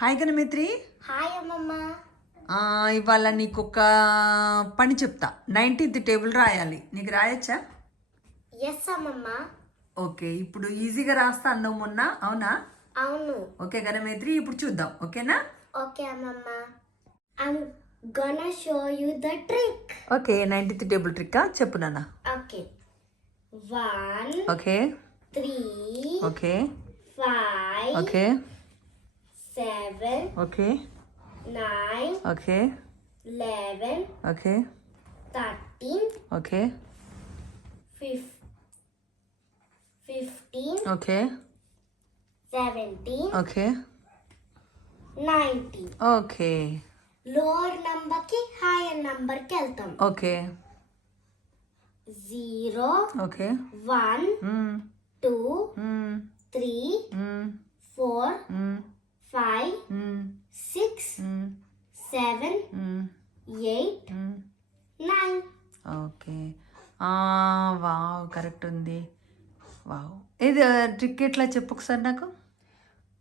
Hi గణమిత్రి. Hi అమ్మమ్మ. ఇవాళ నీకు ఒక పని చెప్తా. 19th టేబుల్ రాయాలి. నీకు రాయొచ్చా? ఎస్ అమ్మమ్మ. ఓకే, ఇప్పుడు ఈజీగా రాస్తా అన్నావు మొన్న, అవునా? అవును. ఓకే గణమిత్రి, ఇప్పుడు చూద్దాం. ఓకేనా? ఓకే అమ్మమ్మ. I'm gonna show you the trick. Okay, 19th table trick చెప్పు నాన్న. Okay. 1 okay 3 okay 5 okay 7 okay 9 okay 11 okay 13 okay 15 okay 17 okay 19. Okay lower number కి హైయర్ నంబర్ కి వెళ్తాం. Okay 0 okay 1 2 3 4 5 6 7 8 9. Okay wow, correct ఉంది. Wow, ఇది trick ఎట్లా చెప్పు ఒకసారి నాకు.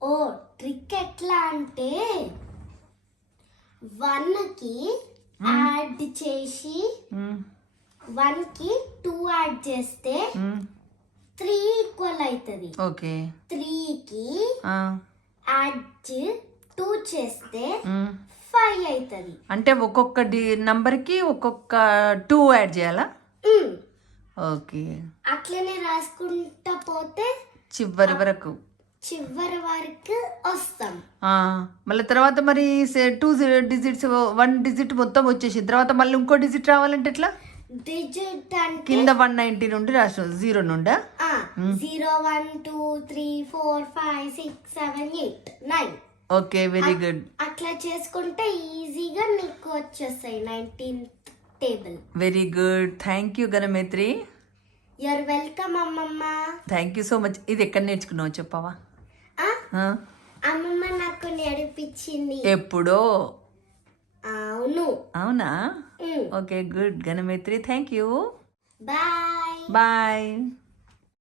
ఓ ట్రిక్ ఎట్లా అంటే 1 కి యాడ్ చేసి 1 కి 2 యాడ్ చేస్తే 3 ఈక్వల్ అవుతుంది. ఓకే 3 కి యాడ్ 2 చేస్తే 5 అవుతుంది. అంటే ఒక్కొక్క నంబర్కి ఒక్కొక్క 2 యాడ్ చేయాలా? ఓకే, అట్లనే రాసుకుంటా పోతే చివరి వరకు వస్తాం. మళ్ళీ తర్వాత మరి 2 డిజిట్స్ 1 డిజిట్ మొత్తం వచ్చేసింది తర్వాత మళ్ళీ ఇంకో డిజిట్ రావాలంటే ఎట్లా? డిజిట్ అంటే కింద 190 నుండి రాసిన 0 నుండా 0 1 2 3 4 5 6 7 8 9. Okay, very good. అట్లా చేసుకుంటే ఈజీగా నీకు వచ్చేస్తాయి 19th table. Very good, thank you Ganamitri. You're welcome అమ్మమ్మ. Thank you so much. ఇది ఎక్కడ నేర్చుకున్నావు చెప్పవా? అమ్మమ్మ నాకు నేర్పించింది. ఎప్పుడో? అవును. అవునా? Okay good Ganamitri, thank you. Bye bye.